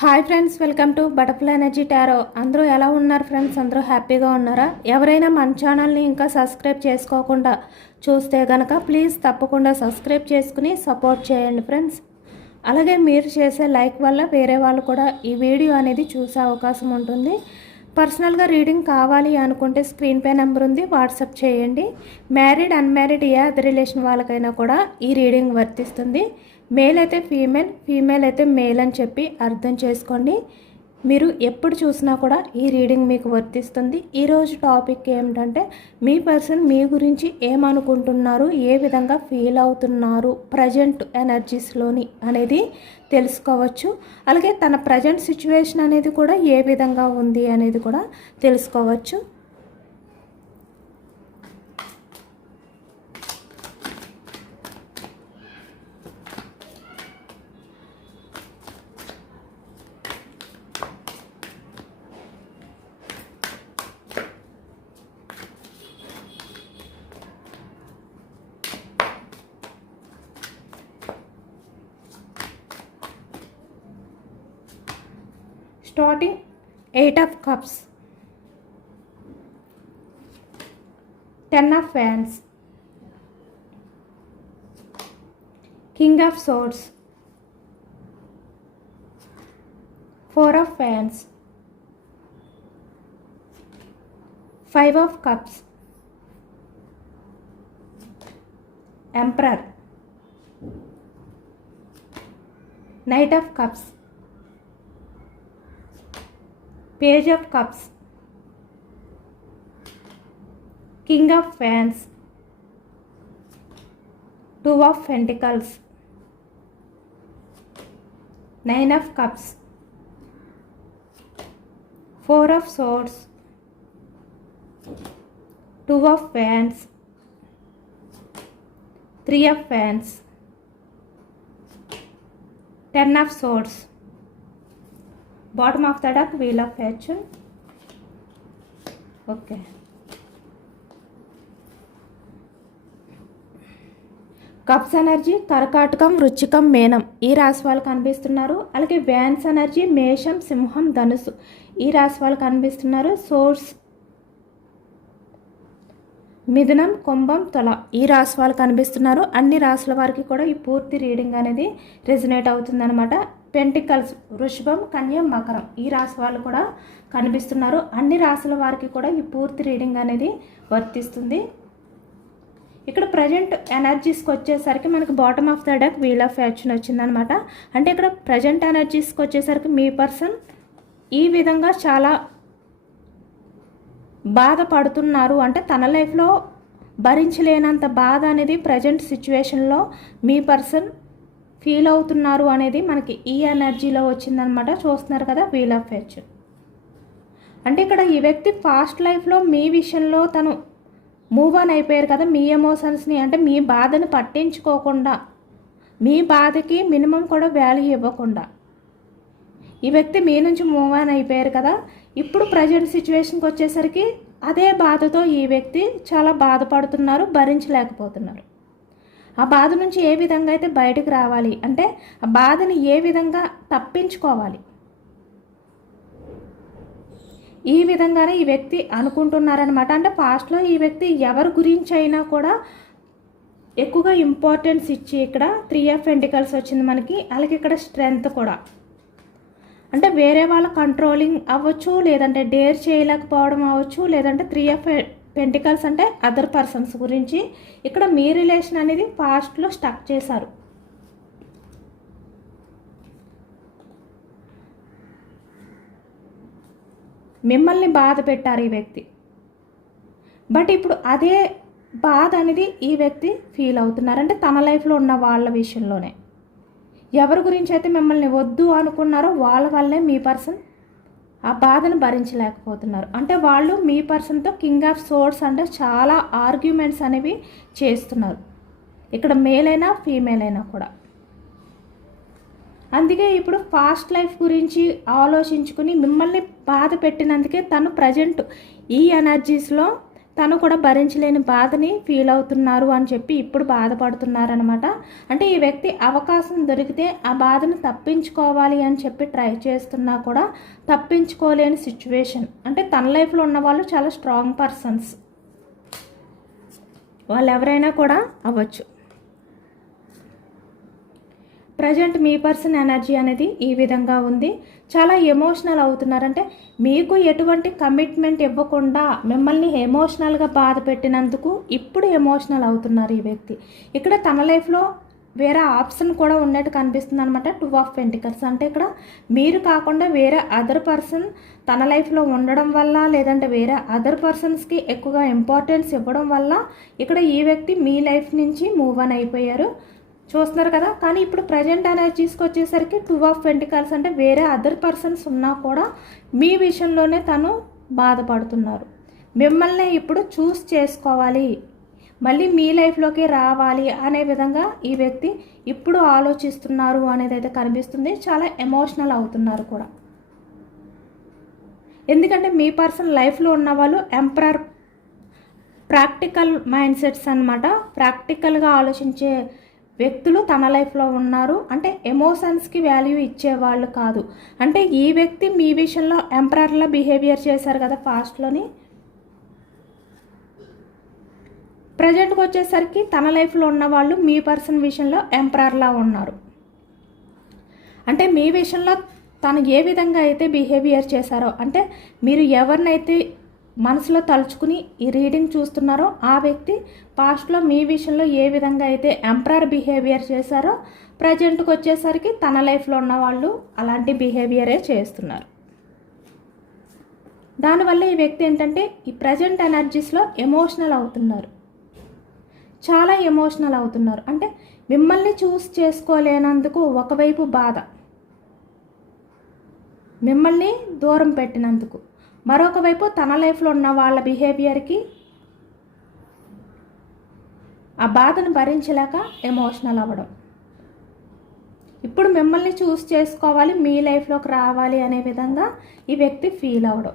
Hi friends welcome to butterfly energy tarot. అందరూ ఎలా ఉన్నారు ఫ్రెండ్స్? అందరూ హ్యాపీగా ఉన్నారా? ఎవరైనా మన ఛానల్ని ఇంకా సబ్స్క్రైబ్ చేసుకోకుండా చూస్తే కనుక ప్లీజ్ తప్పకుండా సబ్స్క్రైబ్ చేసుకుని సపోర్ట్ చేయండి ఫ్రెండ్స్. అలాగే మీరు చేసే లైక్ వల్ల వేరే వాళ్ళు కూడా ఈ వీడియో అనేది చూసే అవకాశం ఉంటుంది. పర్సనల్గా రీడింగ్ కావాలి అనుకుంటే స్క్రీన్ పై నెంబర్ ఉంది వాట్సాప్ చేయండి. మ్యారీడ్ అన్మ్యారీడ్ ఏ అదర్ రిలేషన్ వాళ్ళకైనా కూడా ఈ రీడింగ్ వర్తిస్తుంది. మేల్ అయితే ఫీమేల్ ఫీమేల్ అయితే మేల్ అని చెప్పి అర్థం చేసుకోండి. మీరు ఎప్పుడు చూసినా కూడా ఈ రీడింగ్ మీకు వర్తిస్తుంది. ఈరోజు టాపిక్ ఏమిటంటే మీ పర్సన్ మీ గురించి ఏమనుకుంటున్నారు ఏ విధంగా ఫీల్ అవుతున్నారు ప్రజెంట్ ఎనర్జీస్లోని అనేది తెలుసుకోవచ్చు. అలాగే తన ప్రజెంట్ సిచ్యువేషన్ అనేది కూడా ఏ విధంగా ఉంది అనేది కూడా తెలుసుకోవచ్చు. Cups ten of wands king of swords four of wands five of cups emperor knight of cups Page of Cups, King of Wands, Two of Pentacles, Nine of Cups, Four of Swords, Two of Wands, Three of Wands, Ten of Swords. Bottom of the deck wheel of fortune okay cups energy కర్కాటకం వృచ్చికం మేనం ఈ రాశి వాళ్ళు కనిపిస్తున్నారు. అలాగే wands energy మేషం సింహం ధనుసు ఈ రాశి వాళ్ళు కనిపిస్తున్నారు. సోర్స్ మిథునం కుంభం తొల ఈ రాశి వాళ్ళు కనిపిస్తున్నారు. అన్ని రాసుల వారికి కూడా ఈ పూర్తి రీడింగ్ అనేది రెజినేట్ అవుతుందన్నమాట. పెంటికల్స్ వృషభం కన్యం మకరం ఈ రాశి వాళ్ళు కూడా కనిపిస్తున్నారు. అన్ని రాశుల వారికి కూడా ఈ పూర్తి రీడింగ్ అనేది వర్తిస్తుంది. ఇక్కడ ప్రజెంట్ ఎనర్జీస్కి వచ్చేసరికి మనకి bottom of the deck wheel of action వచ్చిందనమాట అంటే ఇక్కడ ప్రజెంట్ ఎనర్జీస్కి వచ్చేసరికి మీ పర్సన్ ఈ విధంగా చాలా బాధపడుతున్నారు. అంటే తన లైఫ్లో భరించలేనంత బాధ అనేది ప్రజెంట్ సిచ్యువేషన్లో మీ పర్సన్ ఫీల్ అవుతున్నారు అనేది మనకి ఈ ఎనర్జీలో వచ్చిందనమాట. చూస్తున్నారు కదా వీల్ ఆఫ్ ఫెచ్ అంటే ఇక్కడ ఈ వ్యక్తి ఫాస్ట్ లైఫ్లో మీ విషయంలో తను మూవ్ ఆన్ అయిపోయారు కదా మీ ఎమోషన్స్ని అంటే మీ బాధను పట్టించుకోకుండా మీ బాధకి మినిమం కూడా వాల్యూ ఇవ్వకుండా ఈ వ్యక్తి మీ నుంచి మూవ్ ఆన్ అయిపోయారు కదా. ఇప్పుడు ప్రజెంట్ సిచ్యువేషన్కి వచ్చేసరికి అదే బాధతో ఈ వ్యక్తి చాలా బాధపడుతున్నారు భరించలేకపోతున్నారు. ఆ బాధ నుంచి ఏ విధంగా అయితే బయటకు రావాలి? అంటే ఆ బాధని ఏ విధంగా తప్పించుకోవాలి? ఈ విధంగానే ఈ వ్యక్తి అనుకుంటున్నారనమాట అంటే పాస్ట్లో ఈ వ్యక్తి ఎవరి గురించి అయినా కూడా ఎక్కువగా ఇంపార్టెన్స్ ఇచ్చి ఇక్కడ త్రీ ఆఫ్ ఎంటికల్స్ వచ్చింది మనకి. అలాగే ఇక్కడ స్ట్రెంగ్త్ కూడా. అంటే వేరే వాళ్ళ కంట్రోలింగ్ అవ్వచ్చు లేదంటే డేర్ చేయలేకపోవడం అవ్వచ్చు లేదంటే త్రీ ఆఫ్ పెంటికల్స్ అంటే అదర్ పర్సన్స్ గురించి ఇక్కడ మీ రిలేషన్ అనేది పాస్ట్లో స్టక్ చేశారు. మిమ్మల్ని బాధ పెట్టారు ఈ వ్యక్తి. బట్ ఇప్పుడు అదే బాధ అనేది ఈ వ్యక్తి ఫీల్ అవుతున్నారు. అంటే తన లైఫ్లో ఉన్న వాళ్ళ విషయంలోనే. ఎవరి గురించి అయితే మిమ్మల్ని వద్దు అనుకున్నారో వాళ్ళ వల్లే మీ పర్సన్ ఆ బాధను భరించలేకపోతున్నారు. అంటే వాళ్ళు మీ పర్సన్తో కింగ్ ఆఫ్ సోర్స్ అంటే చాలా ఆర్గ్యుమెంట్స్ అనేవి చేస్తున్నారు. ఇక్కడ మేల్ అయినా ఫీమేల్ అయినా కూడా. అందుకే ఇప్పుడు ఫాస్ట్ లైఫ్ గురించి ఆలోచించుకుని మిమ్మల్ని బాధ పెట్టినందుకే తను ప్రజెంట్ ఈ ఎనర్జీస్లో తను కూడా భరించలేని బాధని ఫీల్ అవుతున్నారు అని చెప్పి ఇప్పుడు బాధపడుతున్నారనమాట అంటే ఈ వ్యక్తి అవకాశం దొరికితే ఆ బాధను తప్పించుకోవాలి అని చెప్పి ట్రై చేస్తున్నా కూడా తప్పించుకోలేని సిచ్యువేషన్ అంటే తన లైఫ్లో ఉన్న వాళ్ళు చాలా స్ట్రాంగ్ పర్సన్స్ వాళ్ళు ఎవరైనా కూడా అవ్వచ్చు. ప్రజెంట్ మీ పర్సన్ ఎనర్జీ అనేది ఈ విధంగా ఉంది. చాలా ఎమోషనల్ అవుతున్నారంటే మీకు ఎటువంటి కమిట్మెంట్ ఇవ్వకుండా మిమ్మల్ని ఎమోషనల్గా బాధ పెట్టినందుకు ఇప్పుడు ఎమోషనల్ అవుతున్నారు ఈ వ్యక్తి. ఇక్కడ తన లైఫ్లో వేరే ఆప్షన్ కూడా ఉన్నట్టు కనిపిస్తుంది అనమాట టూ ఆఫ్ పెంటికల్స్ అంటే ఇక్కడ మీరు కాకుండా వేరే అదర్ పర్సన్ తన లైఫ్లో ఉండడం వల్ల లేదంటే వేరే అదర్ పర్సన్స్కి ఎక్కువగా ఇంపార్టెన్స్ ఇవ్వడం వల్ల ఇక్కడ ఈ వ్యక్తి మీ లైఫ్ నుంచి మూవ్ ఆన్ అయిపోయారు. చూస్తున్నారు కదా? కానీ ఇప్పుడు ప్రజెంట్ ఎనర్జీస్కి వచ్చేసరికి టూ ఆఫ్ వెంటికల్స్ అంటే వేరే అదర్ పర్సన్స్ ఉన్నా కూడా మీ విషయంలోనే తను బాధపడుతున్నారు. మిమ్మల్ని ఇప్పుడు చూస్ చేసుకోవాలి. మళ్ళీ మీ లైఫ్లోకి రావాలి అనే విధంగా ఈ వ్యక్తి ఇప్పుడు ఆలోచిస్తున్నారు అనేది అయితే కనిపిస్తుంది. చాలా ఎమోషనల్ అవుతున్నారు కూడా. ఎందుకంటే మీ పర్సన్ లైఫ్లో ఉన్న వాళ్ళు ప్రాక్టికల్ మైండ్ సెట్స్ అనమాట ప్రాక్టికల్గా ఆలోచించే వ్యక్తులు తన లైఫ్లో ఉన్నారు. అంటే ఎమోషన్స్కి వాల్యూ ఇచ్చేవాళ్ళు కాదు. అంటే ఈ వ్యక్తి మీ విషయంలో ఎంపరర్లా బిహేవియర్ చేశారు కదా పాస్ట్లోని ప్రజెంట్కి వచ్చేసరికి తన లైఫ్లో ఉన్న వాళ్ళు మీ పర్సన్ విషయంలో ఎంపరర్లా ఉన్నారు. అంటే మీ విషయంలో తను ఏ విధంగా అయితే బిహేవియర్ చేశారో అంటే మీరు ఎవరినైతే మనసులో తలుచుకుని ఈ రీడింగ్ చూస్తున్నారో ఆ వ్యక్తి పాస్ట్లో మీ విషయంలో ఏ విధంగా అయితే ఎంప్రయర్ బిహేవియర్ చేశారో ప్రజెంట్కి వచ్చేసరికి తన లైఫ్లో ఉన్న వాళ్ళు అలాంటి బిహేవియరే చేస్తున్నారు. దానివల్ల ఈ వ్యక్తి ఏంటంటే ఈ ప్రజెంట్ ఎనర్జీస్లో ఎమోషనల్ అవుతున్నారు. చాలా ఎమోషనల్ అవుతున్నారు. అంటే మిమ్మల్ని చూస్ చేసుకోలేనందుకు ఒకవైపు బాధ. మిమ్మల్ని దూరం పెట్టినందుకు. మరొక వైపు తన లైఫ్లో ఉన్న వాళ్ళ బిహేవియర్కి ఆ బాధను భరించలేక ఎమోషనల్ అవ్వడం. ఇప్పుడు మిమ్మల్ని చూస్ చేసుకోవాలి మీ లైఫ్లోకి రావాలి అనే విధంగా ఈ వ్యక్తి ఫీల్ అవ్వడం.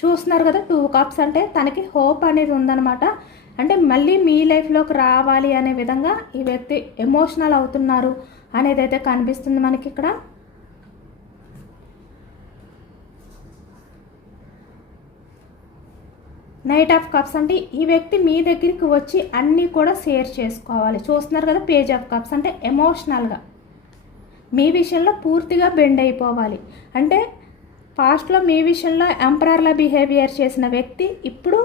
చూస్తున్నారు కదా టూ కప్స్ అంటే తనకి హోప్ అనేది ఉందన్నమాట. అంటే మళ్ళీ మీ లైఫ్లోకి రావాలి అనే విధంగా ఈ వ్యక్తి ఎమోషనల్ అవుతున్నారు అనేది అయితే కనిపిస్తుంది మనకి ఇక్కడ. నైట్ ఆఫ్ కప్స్ అంటే ఈ వ్యక్తి మీ దగ్గరికి వచ్చి అన్నీ కూడా షేర్ చేసుకోవాలి. చూస్తున్నారు కదా పేజ్ ఆఫ్ కప్స్ అంటే ఎమోషనల్గా మీ విషయంలో పూర్తిగా బెండ్ అయిపోవాలి. అంటే పాస్ట్లో మీ విషయంలో ఎంపరర్లా బిహేవియర్ చేసిన వ్యక్తి ఇప్పుడు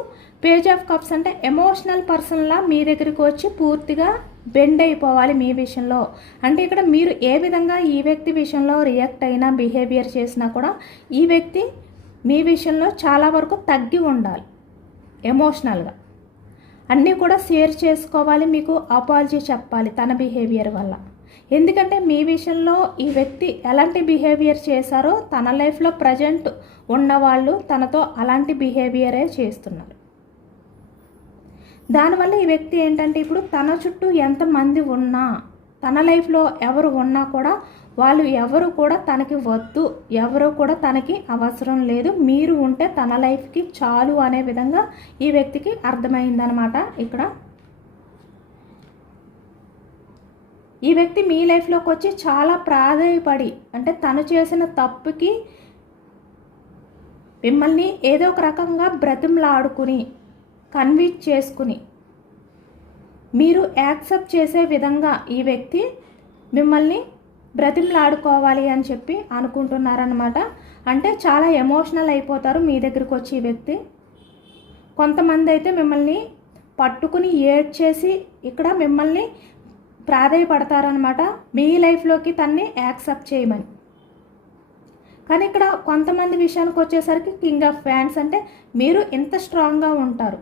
పేజ్ ఆఫ్ కప్స్ అంటే ఎమోషనల్ పర్సన్లా మీ దగ్గరికి వచ్చి పూర్తిగా బెండ్ అయిపోవాలి మీ విషయంలో. అంటే ఇక్కడ మీరు ఏ విధంగా ఈ వ్యక్తి విషయంలో రియాక్ట్ అయినా బిహేవియర్ చేసినా కూడా ఈ వ్యక్తి మీ విషయంలో చాలా వరకు తగ్గి ఉండాలి. ఎమోషనల్గా. అన్నీ కూడా షేర్ చేసుకోవాలి మీకు అపాలజీ చెప్పాలి తన బిహేవియర్ వల్ల. ఎందుకంటే మీ విషయంలో ఈ వ్యక్తి ఎలాంటి బిహేవియర్ చేశారో తన లైఫ్లో ప్రజెంట్ ఉన్నవాళ్ళు తనతో అలాంటి బిహేవియరే చేస్తున్నారు. దానివల్ల ఈ వ్యక్తి ఏంటంటే ఇప్పుడు తన చుట్టూ ఎంతమంది ఉన్నా తన లైఫ్లో ఎవరు ఉన్నా కూడా వాళ్ళు ఎవరు కూడా తనకి వద్దు ఎవరు కూడా తనకి అవసరం లేదు మీరు ఉంటే తన లైఫ్కి చాలు అనే విధంగా ఈ వ్యక్తికి అర్థమైందనమాట ఇక్కడ. ఈ వ్యక్తి మీ లైఫ్లోకి వచ్చి చాలా ప్రాధాయపడి అంటే తను చేసిన తప్పుకి మిమ్మల్ని ఏదో ఒక రకంగా బ్రతిమలాడుకుని కన్విన్స్ చేసుకుని మీరు యాక్సెప్ట్ చేసే విధంగా ఈ వ్యక్తి మిమ్మల్ని బ్రతిమలాడుకోవాలి అని చెప్పి అనుకుంటున్నారనమాట అంటే చాలా ఎమోషనల్ అయిపోతారు మీ దగ్గరికి వచ్చి ఈ వ్యక్తి. కొంతమంది అయితే మిమ్మల్ని పట్టుకుని ఏడ్చేసి ఇక్కడ మిమ్మల్ని ప్రాధాయపడతారనమాట మీ లైఫ్లోకి తన్ని యాక్సెప్ట్ చేయమని. కానీ ఇక్కడ కొంతమంది విషయానికి వచ్చేసరికి కింగ్ ఆఫ్ ఫ్యాన్స్ అంటే మీరు ఇంత స్ట్రాంగ్గా ఉంటారు.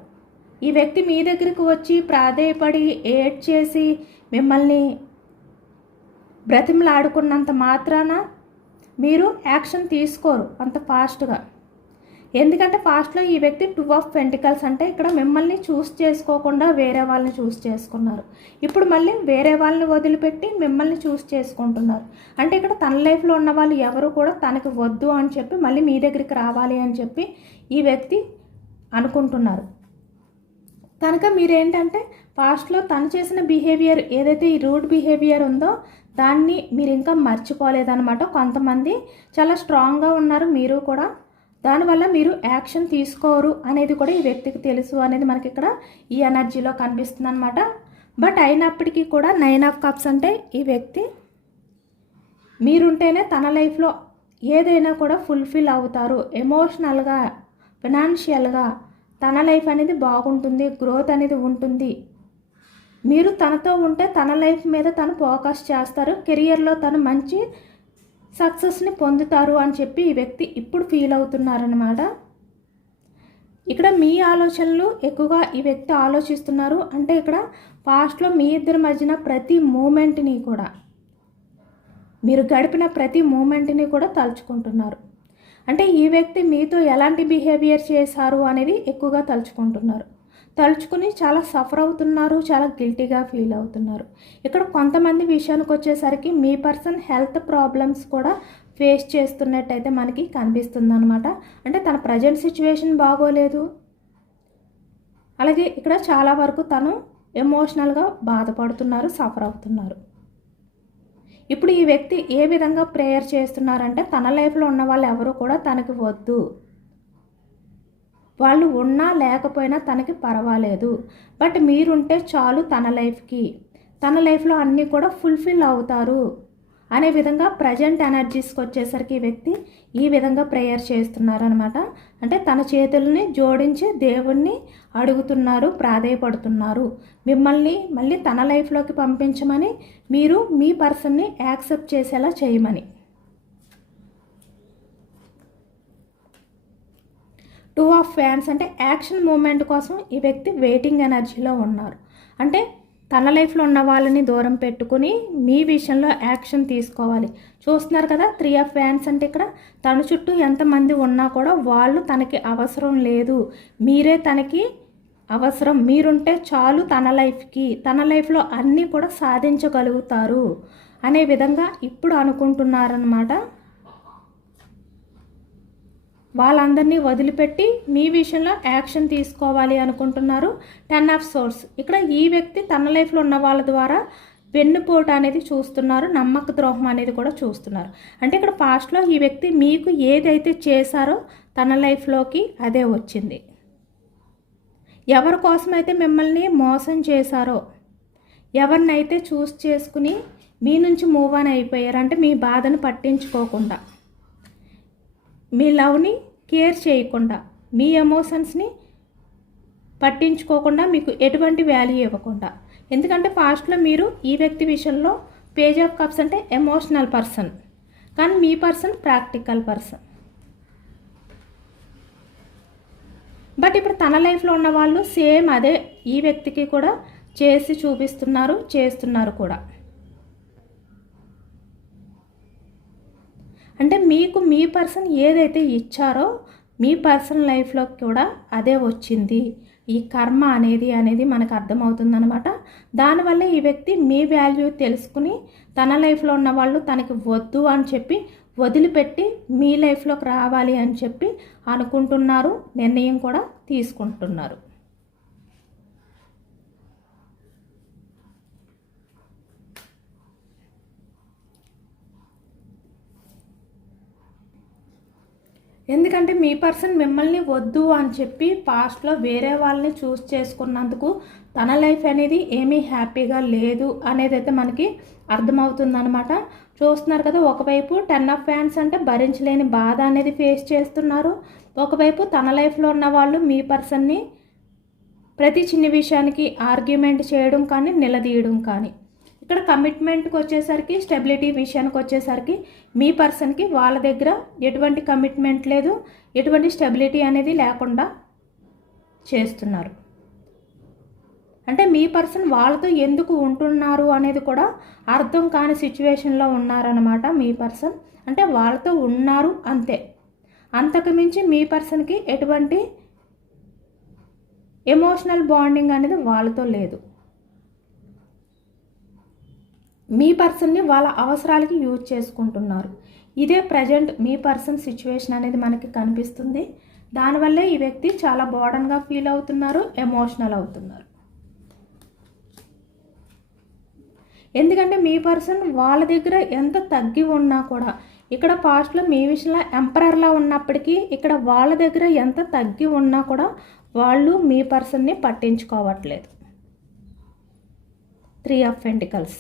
ఈ వ్యక్తి మీ దగ్గరికి వచ్చి ప్రాధేయపడి ఏడ్ చేసి మిమ్మల్ని బ్రతిమలాడుకున్నంత మాత్రాన మీరు యాక్షన్ తీసుకోరు అంత ఫాస్ట్గా. ఎందుకంటే ఫాస్ట్లో ఈ వ్యక్తి టూ ఆఫ్ పెంటికల్స్ అంటే ఇక్కడ మిమ్మల్ని చూస్ చేసుకోకుండా వేరే వాళ్ళని చూస్ చేసుకున్నారు. ఇప్పుడు మళ్ళీ వేరే వాళ్ళని వదిలిపెట్టి మిమ్మల్ని చూస్ చేసుకుంటున్నారు. అంటే ఇక్కడ తన లైఫ్లో ఉన్న వాళ్ళు ఎవరు కూడా తనకి వద్దు అని చెప్పి మళ్ళీ మీ దగ్గరికి రావాలి అని చెప్పి ఈ వ్యక్తి అనుకుంటున్నారు. కనుక మీరేంటంటే పాస్ట్లో తను చేసిన బిహేవియర్ ఏదైతే ఈ రూడ్ బిహేవియర్ ఉందో దాన్ని మీరు ఇంకా మర్చిపోలేదన్నమాట. కొంతమంది చాలా స్ట్రాంగ్గా ఉన్నారు మీరు కూడా. దానివల్ల మీరు యాక్షన్ తీసుకోరు అనేది కూడా ఈ వ్యక్తికి తెలుసు అనేది మనకి ఇక్కడ ఈ ఎనర్జీలో కనిపిస్తుంది అనమాట బట్ అయినప్పటికీ కూడా నైన్ ఆఫ్ కప్స్ అంటే ఈ వ్యక్తి మీరుంటేనే తన లైఫ్లో ఏదైనా కూడా ఫుల్ఫిల్ అవుతారు. ఎమోషనల్గా ఫినాన్షియల్గా తన లైఫ్ అనేది బాగుంటుంది గ్రోత్ అనేది ఉంటుంది. మీరు తనతో ఉంటే తన లైఫ్ మీద తను ఫోకస్ చేస్తారు. కెరియర్లో తను మంచి సక్సెస్ని పొందుతారు అని చెప్పి ఈ వ్యక్తి ఇప్పుడు ఫీల్ అవుతున్నారనమాట ఇక్కడ మీ ఆలోచనలు ఎక్కువగా ఈ వ్యక్తి ఆలోచిస్తున్నారు. అంటే ఇక్కడ పాస్ట్లో మీ ఇద్దరి మధ్యన ప్రతి మూమెంట్ని కూడా మీరు గడిపిన ప్రతి మూమెంట్ని కూడా తలుచుకుంటున్నారు. అంటే ఈ వ్యక్తి మీతో ఎలాంటి బిహేవియర్ చేశారు అనేది ఎక్కువగా తలుచుకుంటున్నారు. తలుచుకుని చాలా సఫర్ అవుతున్నారు చాలా గిల్టీగా ఫీల్ అవుతున్నారు. ఇక్కడ కొంతమంది విషయానికి వచ్చేసరికి మీ పర్సన్ హెల్త్ ప్రాబ్లమ్స్ కూడా ఫేస్ చేస్తున్నట్టయితే మనకి కనిపిస్తుంది అనమాట అంటే తన ప్రజెంట్ సిచ్యువేషన్ బాగోలేదు. అలాగే ఇక్కడ చాలా వరకు తను ఎమోషనల్గా బాధపడుతున్నారు సఫర్ అవుతున్నారు. ఇప్పుడు ఈ వ్యక్తి ఏ విధంగా ప్రేయర్ చేస్తున్నారంటే తన లైఫ్లో ఉన్న వాళ్ళు ఎవరు కూడా తనకి వద్దు. వాళ్ళు ఉన్నా లేకపోయినా తనకి పర్వాలేదు. బట్ మీరుంటే చాలు తన లైఫ్కి. తన లైఫ్లో అన్నీ కూడా ఫుల్ఫిల్ అవుతారు. అనే విధంగా ప్రజెంట్ ఎనర్జీస్కి వచ్చేసరికి ఈ వ్యక్తి ఈ విధంగా ప్రేయర్ చేస్తున్నారనమాట అంటే తన చేతుల్ని జోడించి దేవుణ్ణి అడుగుతున్నారు ప్రాధేయపడుతున్నారు. మిమ్మల్ని మళ్ళీ తన లైఫ్లోకి పంపించమని మీరు మీ పర్సన్ని యాక్సెప్ట్ చేసేలా చేయమని. టూ ఆఫ్ ఫ్యాన్స్ అంటే యాక్షన్ మూమెంట్ కోసం ఈ వ్యక్తి వెయిటింగ్ ఎనర్జీలో ఉన్నారు. అంటే తన లైఫ్లో ఉన్న వాళ్ళని దూరం పెట్టుకుని మీ విషయంలో యాక్షన్ తీసుకోవాలి. చూస్తున్నారు కదా త్రీ ఆఫ్ ఫ్యాన్స్ అంటే ఇక్కడ తన చుట్టూ ఎంతమంది ఉన్నా కూడా వాళ్ళు తనకి అవసరం లేదు. మీరే తనకి అవసరం. మీరుంటే చాలు తన లైఫ్కి తన లైఫ్లో అన్నీ కూడా సాధించగలుగుతారు. అనే విధంగా ఇప్పుడు అనుకుంటున్నారనమాట వాళ్ళందరినీ వదిలిపెట్టి మీ విషయంలో యాక్షన్ తీసుకోవాలి అనుకుంటున్నారు టెన్ ఆఫ్ సోర్స్. ఇక్కడ ఈ వ్యక్తి తన లైఫ్లో ఉన్న వాళ్ళ ద్వారా వెన్నుపోటు అనేది చూస్తున్నారు నమ్మక ద్రోహం అనేది కూడా చూస్తున్నారు. అంటే ఇక్కడ పాస్ట్లో ఈ వ్యక్తి మీకు ఏదైతే చేశారో తన లైఫ్లోకి అదే వచ్చింది. ఎవరి కోసమైతే మిమ్మల్ని మోసం చేశారో ఎవరినైతే చూస్ చేసుకుని మీ నుంచి మూవ్ ఆన్ అయిపోయారు అంటే మీ బాధను పట్టించుకోకుండా మీ లవ్ని కేర్ చేయకుండా మీ ఎమోషన్స్ని పట్టించుకోకుండా మీకు ఎటువంటి వాల్యూ ఇవ్వకుండా. ఎందుకంటే పాస్ట్లో మీరు ఈ వ్యక్తి విషయంలో పేజ్ ఆఫ్ కప్స్ అంటే ఎమోషనల్ పర్సన్. కానీ మీ పర్సన్ ప్రాక్టికల్ పర్సన్. బట్ ఇప్పుడు తన లైఫ్లో ఉన్న వాళ్ళు సేమ్ అదే ఈ వ్యక్తికి కూడా చేసి చూపిస్తున్నారు చేస్తున్నారు కూడా. అంటే మీకు మీ పర్సన్ ఏదైతే ఇచ్చారో మీ పర్సన్ లైఫ్లో కూడా అదే వచ్చింది. ఈ కర్మ అనేది అనేది మనకు అర్థమవుతుందనమాట దానివల్ల ఈ వ్యక్తి మీ వాల్యూ తెలుసుకుని తన లైఫ్లో ఉన్న వాళ్ళు తనకి వద్దు అని చెప్పి వదిలిపెట్టి మీ లైఫ్లోకి రావాలి అని చెప్పి అనుకుంటున్నారు నిర్ణయం కూడా తీసుకుంటున్నారు. ఎందుకంటే మీ పర్సన్ మిమ్మల్ని వద్దు అని చెప్పి పాస్ట్లో వేరే వాళ్ళని చూస్ చేసుకున్నందుకు తన లైఫ్ అనేది ఏమీ హ్యాపీగా లేదు అనేది అయితే మనకి అర్థమవుతుందనమాట చూస్తున్నారు కదా ఒకవైపు టెన్ ఆఫ్ ఫ్యాన్స్ అంటే భరించలేని బాధ అనేది ఫేస్ చేస్తున్నారు. ఒకవైపు తన లైఫ్లో ఉన్న వాళ్ళు మీ పర్సన్ని ప్రతి చిన్న విషయానికి ఆర్గ్యుమెంట్ చేయడం కానీ నిలదీయడం కానీ. ఇక్కడ కమిట్మెంట్కి వచ్చేసరికి స్టెబిలిటీ విషయానికి వచ్చేసరికి మీ పర్సన్కి వాళ్ళ దగ్గర ఎటువంటి కమిట్మెంట్ లేదు ఎటువంటి స్టెబిలిటీ అనేది లేకుండా చేస్తున్నారు. అంటే మీ పర్సన్ వాళ్ళతో ఎందుకు ఉంటున్నారు అనేది కూడా అర్థం కాని సిచ్యువేషన్లో ఉన్నారనమాట మీ పర్సన్ అంటే వాళ్ళతో ఉన్నారు అంతే. అంతకుమించి మీ పర్సన్కి ఎటువంటి ఎమోషనల్ బాండింగ్ అనేది వాళ్ళతో లేదు. మీ పర్సన్ని వాళ్ళ అవసరాలకి యూజ్ చేసుకుంటున్నారు. ఇదే ప్రజెంట్ మీ పర్సన్ సిచ్యువేషన్ అనేది మనకి కనిపిస్తుంది. దానివల్లే ఈ వ్యక్తి చాలా బోర్డన్గా ఫీల్ అవుతున్నారు ఎమోషనల్ అవుతున్నారు. ఎందుకంటే మీ పర్సన్ వాళ్ళ దగ్గర ఎంత తగ్గి ఉన్నా కూడా ఇక్కడ పాస్ట్లో మీ విషయంలో ఎంపరర్లా ఉన్నప్పటికీ ఇక్కడ వాళ్ళ దగ్గర ఎంత తగ్గి ఉన్నా కూడా వాళ్ళు మీ పర్సన్ని పట్టించుకోవట్లేదు. త్రీ ఆఫ్ పెంటికల్స్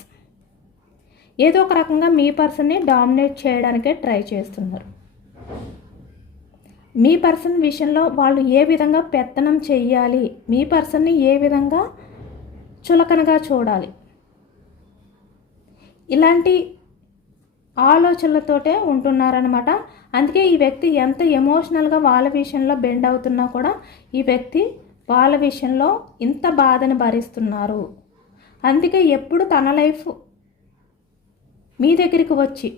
ఏదో ఒక రకంగా మీ పర్సన్ని డామినేట్ చేయడానికే ట్రై చేస్తున్నారు. మీ పర్సన్ విషయంలో వాళ్ళు ఏ విధంగా పెత్తనం చెయ్యాలి? మీ పర్సన్ని ఏ విధంగా చులకనగా చూడాలి? ఇలాంటి ఆలోచనలతోటే ఉంటున్నారనమాట అందుకే ఈ వ్యక్తి ఎంత ఎమోషనల్గా వాళ్ళ విషయంలో బెండ్ అవుతున్నా కూడా ఈ వ్యక్తి వాళ్ళ విషయంలో ఇంత బాధని భరిస్తున్నారు. అందుకే ఎప్పుడు తన లైఫ్ మీ దగ్గరికి వచ్చి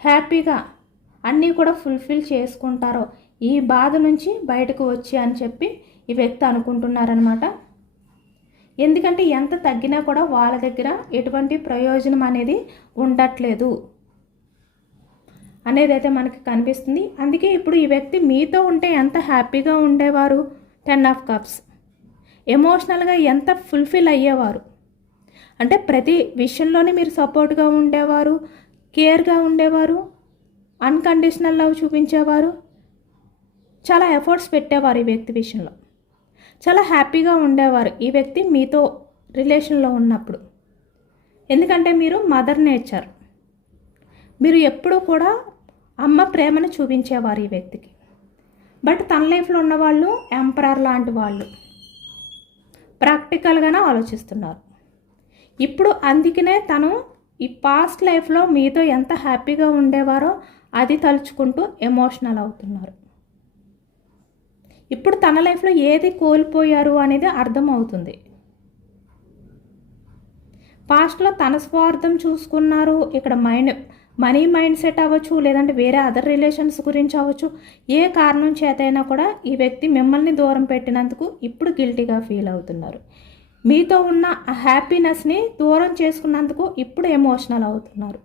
హ్యాపీగా అన్నీ కూడా ఫుల్ఫిల్ చేసుకుంటారో ఈ బాధ నుంచి బయటకు వచ్చి అని చెప్పి ఈ వ్యక్తి అనుకుంటున్నారనమాట ఎందుకంటే ఎంత తగ్గినా కూడా వాళ్ళ దగ్గర ఎటువంటి ప్రయోజనం అనేది ఉండట్లేదు అనేది అయితే మనకి కనిపిస్తుంది. అందుకే ఇప్పుడు ఈ వ్యక్తి మీతో ఉంటే ఎంత హ్యాపీగా ఉండేవారు? Ten of cups. ఎమోషనల్గా ఎంత ఫుల్ఫిల్ అయ్యేవారు? అంటే ప్రతి విషయంలోనే మీరు సపోర్ట్గా ఉండేవారు కేర్గా ఉండేవారు అన్కండిషనల్ లవ్ చూపించేవారు. చాలా ఎఫర్ట్స్ పెట్టేవారు ఈ వ్యక్తి విషయంలో. చాలా హ్యాపీగా ఉండేవారు ఈ వ్యక్తి మీతో రిలేషన్లో ఉన్నప్పుడు. ఎందుకంటే మీరు మదర్ నేచర్. మీరు ఎప్పుడూ కూడా అమ్మ ప్రేమను చూపించేవారు ఈ వ్యక్తికి. బట్ తన లైఫ్లో ఉన్నవాళ్ళు ఎంపరర్ లాంటి వాళ్ళు. ప్రాక్టికల్గానే ఆలోచిస్తున్నారు. ఇప్పుడు అందుకనే తను ఈ పాస్ట్ లైఫ్లో మీతో ఎంత హ్యాపీగా ఉండేవారో అది తలుచుకుంటూ ఎమోషనల్ అవుతున్నారు. ఇప్పుడు తన లైఫ్లో ఏది కోల్పోయారు అనేది అర్థమవుతుంది. పాస్ట్లో తన స్వార్థం చూసుకున్నారు ఇక్కడ మైండ్ మనీ మైండ్ సెట్ అవ్వచ్చు లేదంటే వేరే అదర్ రిలేషన్స్ గురించి అవ్వచ్చు ఏ కారణం చేతైనా కూడా ఈ వ్యక్తి మిమ్మల్ని దూరం పెట్టినందుకు ఇప్పుడు గిల్టీగా ఫీల్ అవుతున్నారు. మీతో ఉన్న ఆ హ్యాపీనెస్ని దూరం చేసుకున్నందుకు ఇప్పుడు ఎమోషనల్ అవుతున్నారు.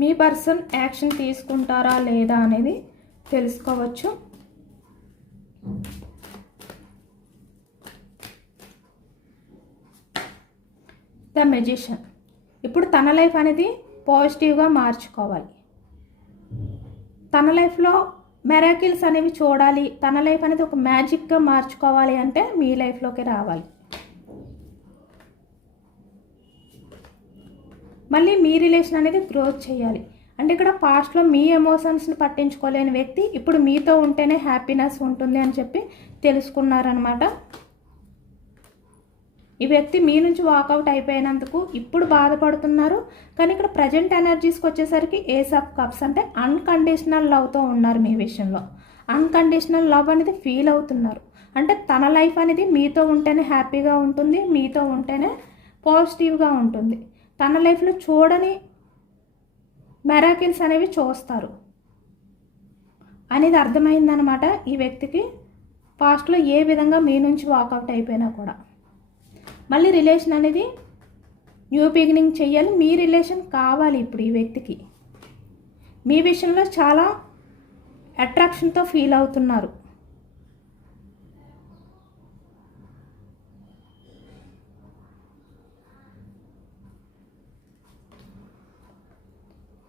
మీ పర్సన్ యాక్షన్ తీసుకుంటారా లేదా అనేది తెలుసుకోవచ్చు. The magician. ఇప్పుడు తన లైఫ్ అనేది పాజిటివ్గా మార్చుకోవాలి. తన లైఫ్లో మెరాకిల్స్ అనేవి చూడాలి. తన లైఫ్ అనేది ఒక మ్యాజిక్గా మార్చుకోవాలి అంటే మీ లైఫ్లోకి రావాలి. మళ్ళీ మీ రిలేషన్ అనేది గ్రోత్ చేయాలి. అంటే ఇక్కడ పాస్ట్లో మీ ఎమోషన్స్ని పట్టించుకోలేని వ్యక్తి ఇప్పుడు మీతో ఉంటేనే హ్యాపీనెస్ ఉంటుంది అని చెప్పి తెలుసుకున్నారనమాట ఈ వ్యక్తి మీ నుంచి వాకౌట్ అయిపోయినందుకు ఇప్పుడు బాధపడుతున్నారు. కానీ ఇక్కడ ప్రజెంట్ ఎనర్జీస్కి వచ్చేసరికి ఏస్ ఆఫ్ కప్స్ అంటే అన్కండిషనల్ లవ్తో ఉన్నారు మీ విషయంలో. అన్కండిషనల్ లవ్ అనేది ఫీల్ అవుతున్నారు. అంటే తన లైఫ్ అనేది మీతో ఉంటేనే హ్యాపీగా ఉంటుంది మీతో ఉంటేనే పాజిటివ్గా ఉంటుంది. తన లైఫ్లో చూడని మెరాకిల్స్ అనేవి చూస్తారు. అనేది అర్థమైందనమాట ఈ వ్యక్తికి. పాస్ట్లో ఏ విధంగా మీ నుంచి వాకౌట్ అయిపోయినా కూడా. మళ్ళీ రిలేషన్ అనేది న్యూ బిగినింగ్ చేయాలి. మీ రిలేషన్ కావాలి ఇప్పుడు ఈ వ్యక్తికి. మీ విషయంలో చాలా అట్రాక్షన్తో ఫీల్ అవుతున్నారు.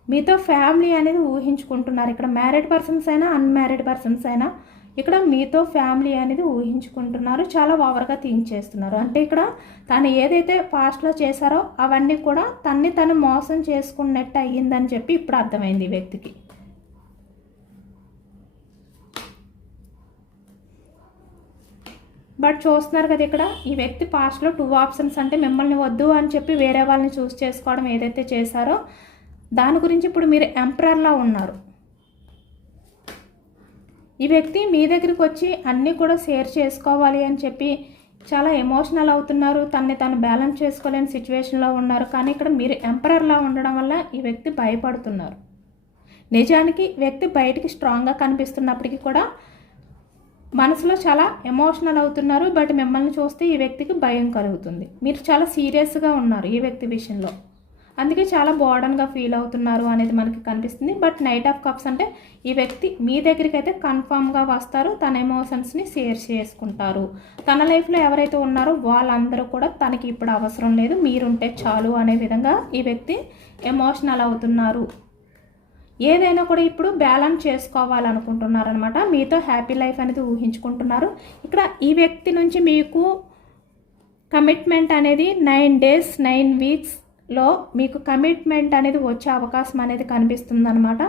మీతో ఫ్యామిలీ అనేది ఊహించుకుంటున్నారు. ఇక్కడ మ్యారీడ్ పర్సన్స్ అయినా అన్మ్యారీడ్ పర్సన్స్ అయినా ఇక్కడ మీతో ఫ్యామిలీ అనేది ఊహించుకుంటున్నారు. చాలా ఓవర్గా థింక్ చేస్తున్నారు. అంటే ఇక్కడ తను ఏదైతే పాస్ట్లో చేశారో అవన్నీ కూడా తన్ని తను మోసం చేసుకున్నట్టు అయ్యిందని చెప్పి ఇప్పుడు అర్థమైంది ఈ వ్యక్తికి. బట్ చూస్తున్నారు కదా ఇక్కడ ఈ వ్యక్తి పాస్ట్లో టూ ఆప్షన్స్ అంటే మిమ్మల్ని వద్దు అని చెప్పి వేరే వాళ్ళని చూస్ చేసుకోవడం ఏదైతే చేశారో దాని గురించి ఇప్పుడు మీరు ఎంపరర్లా ఉన్నారు. ఈ వ్యక్తి మీ దగ్గరికి వచ్చి అన్నీ కూడా షేర్ చేసుకోవాలి అని చెప్పి చాలా ఎమోషనల్ అవుతున్నారు. తనని తను బ్యాలెన్స్ చేసుకోలేని సిచ్యువేషన్లో ఉన్నారు. కానీ ఇక్కడ మీరు ఎంపరర్లా ఉండడం వల్ల ఈ వ్యక్తి భయపడుతున్నారు. నిజానికి వ్యక్తి బయటికి స్ట్రాంగ్గా కనిపిస్తున్నప్పటికీ కూడా మనసులో చాలా ఎమోషనల్ అవుతున్నారు. బట్ మిమ్మల్ని చూస్తే ఈ వ్యక్తికి భయం కలుగుతుంది. మీరు చాలా సీరియస్గా ఉన్నారు ఈ వ్యక్తి విషయంలో. అందుకే చాలా బోర్డన్గా ఫీల్ అవుతున్నారు అనేది మనకి కనిపిస్తుంది. బట్ నైట్ ఆఫ్ కప్స్ అంటే ఈ వ్యక్తి మీ దగ్గరికి అయితే కన్ఫామ్గా వస్తారు. తన ఎమోషన్స్ని షేర్ చేసుకుంటారు. తన లైఫ్లో ఎవరైతే ఉన్నారో వాళ్ళందరూ కూడా తనకి ఇప్పుడు అవసరం లేదు. మీరుంటే చాలు అనే విధంగా ఈ వ్యక్తి ఎమోషనల్ అవుతున్నారు. ఏదైనా కూడా ఇప్పుడు బ్యాలెన్స్ చేసుకోవాలనుకుంటున్నారనమాట మీతో హ్యాపీ లైఫ్ అనేది ఊహించుకుంటున్నారు. ఇక్కడ ఈ వ్యక్తి నుంచి మీకు కమిట్మెంట్ అనేది నైన్ డేస్ నైన్ వీక్స్ లో మీకు కమిట్మెంట్ అనేది వచ్చే అవకాశం అనేది కనిపిస్తుంది అనమాట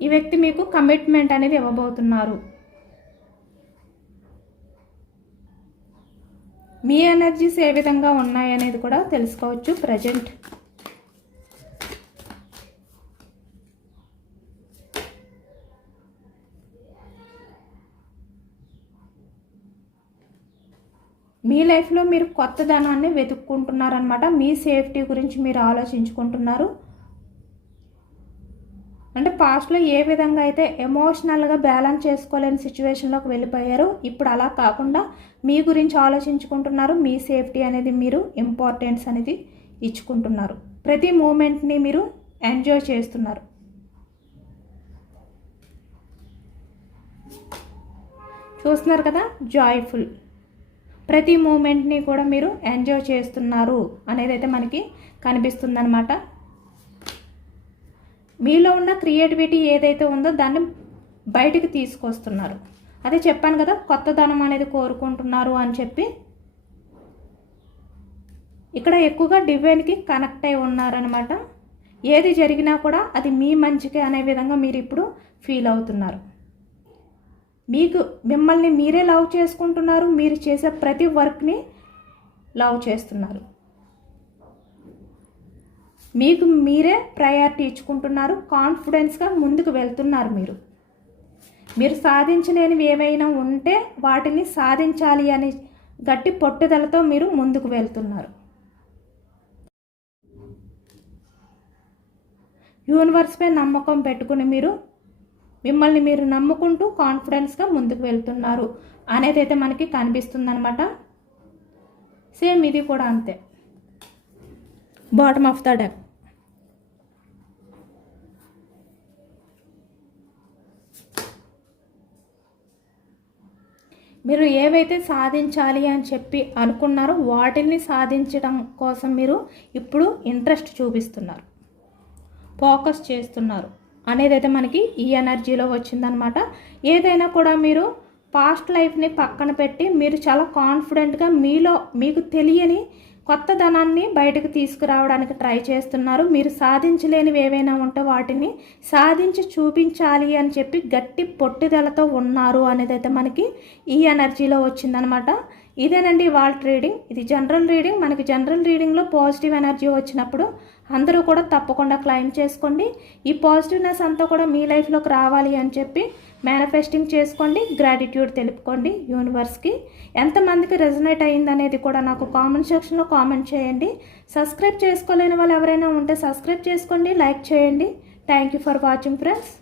ఈ వ్యక్తి మీకు కమిట్మెంట్ అనేది ఇవ్వబోతున్నారు. మీ ఎనర్జీస్ ఏ విధంగా ఉన్నాయనేది కూడా తెలుసుకోవచ్చు ప్రజెంట్ మీ లైఫ్లో మీరు కొత్త ధనాన్ని వెతుక్కుంటున్నారనమాట మీ సేఫ్టీ గురించి మీరు ఆలోచించుకుంటున్నారు. అంటే పాస్ట్లో ఏ విధంగా అయితే ఎమోషనల్గా బ్యాలెన్స్ చేసుకోలేని సిచ్యువేషన్లోకి వెళ్ళిపోయారు ఇప్పుడు అలా కాకుండా మీ గురించి ఆలోచించుకుంటున్నారు. మీ సేఫ్టీ అనేది మీరు ఇంపార్టెన్స్ అనేది ఇచ్చుకుంటున్నారు. ప్రతి మూమెంట్ని మీరు ఎంజాయ్ చేస్తున్నారు. చూస్తున్నారు కదా? జాయ్ఫుల్. ప్రతి మూమెంట్ని కూడా మీరు ఎంజాయ్ చేస్తున్నారు అనేది అయితే మనకి కనిపిస్తుందన్నమాట. మీలో ఉన్న క్రియేటివిటీ ఏదైతే ఉందో దాన్ని బయటికి తీసుకొస్తున్నారు. అదే చెప్పాను కదా కొత్త ధనం అనేది కోరుకుంటున్నారు అని చెప్పి. ఇక్కడ ఎక్కువగా డివైన్కి కనెక్ట్ అయి ఉన్నారనమాట ఏది జరిగినా కూడా అది మీ మంచికే అనే విధంగా మీరు ఇప్పుడు ఫీల్ అవుతున్నారు. మీకు మిమ్మల్ని మీరే లవ్ చేసుకుంటున్నారు మీరు చేసే ప్రతి వర్క్ని లవ్ చేస్తున్నారు. మీకు మీరే ప్రయారిటీ ఇచ్చుకుంటున్నారు కాన్ఫిడెన్స్గా ముందుకు వెళ్తున్నారు మీరు. మీరు సాధించలేనివి ఏవైనా ఉంటే వాటిని సాధించాలి అని గట్టి పట్టుదలతో మీరు ముందుకు వెళ్తున్నారు. యూనివర్స్పై నమ్మకం పెట్టుకుని మీరు మిమ్మల్ని మీరు నమ్ముకుంటూ కాన్ఫిడెన్స్గా ముందుకు వెళ్తున్నారు అనేది అయితే మనకి కనిపిస్తుంది అనమాట సేమ్ ఇది కూడా అంతే. బాటమ్ ఆఫ్ ద డెక్ మీరు ఏవైతే సాధించాలి అని చెప్పి అనుకున్నారో వాటిని సాధించడం కోసం మీరు ఇప్పుడు ఇంట్రెస్ట్ చూపిస్తున్నారు. ఫోకస్ చేస్తున్నారు. అనేది అయితే మనకి ఈ ఎనర్జీలో వచ్చిందనమాట. ఏదైనా కూడా మీరు పాస్ట్ లైఫ్ని పక్కన పెట్టి మీరు చాలా కాన్ఫిడెంట్గా మీలో మీకు తెలియని కొత్త ధనాన్ని బయటకు తీసుకురావడానికి ట్రై చేస్తున్నారు. మీరు సాధించలేనివి ఏవైనా ఉంటే వాటిని సాధించి చూపించాలి అని చెప్పి గట్టి పొట్టుదలతో ఉన్నారు అనేది అయితే మనకి ఈ ఎనర్జీలో వచ్చిందనమాట. ఇదేనండి వాళ్ళ రీడింగ్ ఇది జనరల్ రీడింగ్ మనకి జనరల్ రీడింగ్లో పాజిటివ్ ఎనర్జీ వచ్చినప్పుడు అందరూ కూడా తప్పకుండా క్లైమ్ చేసుకోండి. ఈ పాజిటివ్నెస్ అంతా కూడా మీ లైఫ్లోకి రావాలి అని చెప్పి మేనిఫెస్టింగ్ చేసుకోండి. గ్రాటిట్యూడ్ తెలుపుకోండి యూనివర్స్కి ఎంతమందికి రెజనేట్ అయిందనేది కూడా నాకు కామెంట్ సెక్షన్లో కామెంట్ చేయండి. సబ్స్క్రైబ్ చేసుకోలేని వాళ్ళు ఎవరైనా ఉంటే సబ్స్క్రైబ్ చేసుకోండి లైక్ చేయండి. Thank you for watching friends.